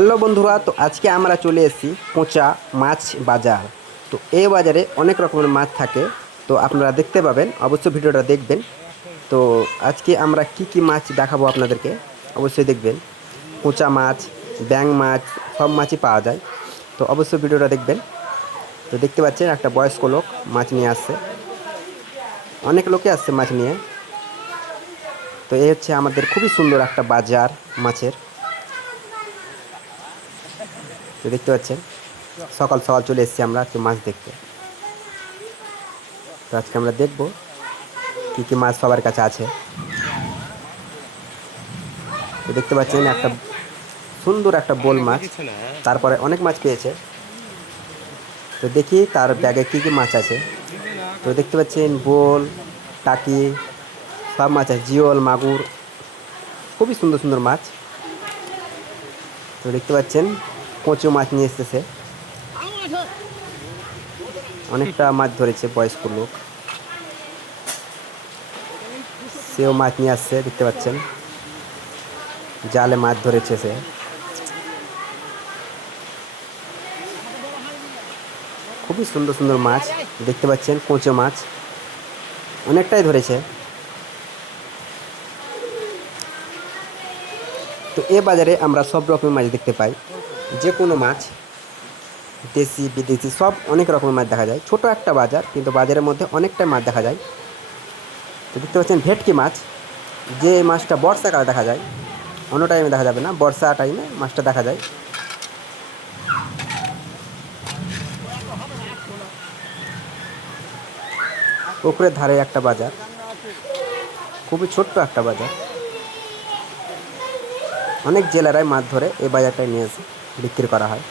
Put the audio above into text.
Hello বন্ধুরা, তো আজকে আমরা চলে এসেছি কোঁচা মাছ বাজার। তো এই বাজারে অনেক রকমের মাছ থাকে, তো আপনারা দেখতে পাবেন, অবশ্যই ভিডিওটা দেখবেন। তো আজকে আমরা কি কি মাছ দেখাবো আপনাদেরকে, অবশ্যই দেখবেন। কোঁচা মাছ, ব্যাং মাছ, সব মাছই পাওয়া যায়, তো অবশ্যই ভিডিওটা দেখবেন। তো দেখতে পাচ্ছেন একটা বয়স্ক লোক মাছ নিয়ে আসছে, অনেক লোকে আসছে মাছ নিয়ে। তো এই হচ্ছে আমাদের খুবই সুন্দর একটা বাজার মাছের। তো দেখতে পাচ্ছেন সকাল সকাল চলে এসেছি আমরা আজকে মাছ দেখতে। তো আজকে আমরা দেখব কী কী মাছ সবার কাছে আছে। তো দেখতে পাচ্ছেন একটা সুন্দর একটা বোল মাছ, তারপরে অনেক মাছ পেয়েছে। তো দেখি তার ব্যাগে কী কী মাছ আছে। তো দেখতে পাচ্ছেন বোল, টাকি, সব মাছ আছে, জিওল, মাগুর, খুবই সুন্দর সুন্দর মাছ। তো দেখতে পাচ্ছেন কচু মাছ নিয়ে এসেছে, অনেকটা মাছ ধরেছে বয়স্ক লোক, সেও মাছ নিয়ে আসছে। দেখতে পাচ্ছেন জালে মাছ ধরেছে সে। খুবই সুন্দর সুন্দর মাছ দেখতে পাচ্ছেন, কোঁচো মাছ অনেকটাই ধরেছে। তো এ বাজারে আমরা সব রকমের মাছ দেখতে পাই, যে কোনো মাছ, দেশি বিদেশি সব অনেক রকমের মাছ দেখা যায়। ছোট একটা বাজার, কিন্তু বাজারের মধ্যে অনেকটা মাছ দেখা যায়। তো দেখতে পাচ্ছেন ভেটকি মাছ, যে মাছটা বর্ষাকালে দেখা যায়, অন্য টাইমে দেখা যাবে না, বর্ষা টাইমে মাছটা দেখা যায়। পুকুরের ধারে একটা বাজার, খুবই ছোট্ট একটা বাজার, অনেক জেলেরাই মাছ ধরে এই বাজারটায় নিয়ে এসে বিক্রি করা হয়।